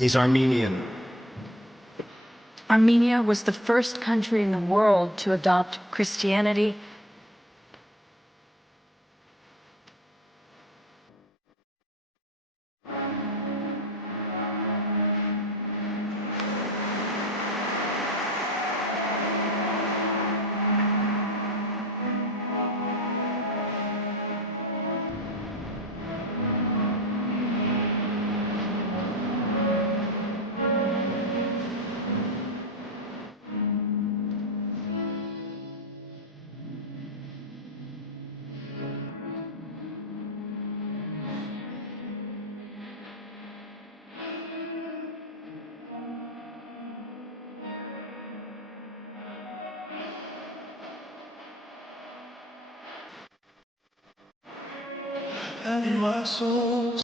He's Armenian. Armenia was the first country in the world to adopt Christianity. And my soul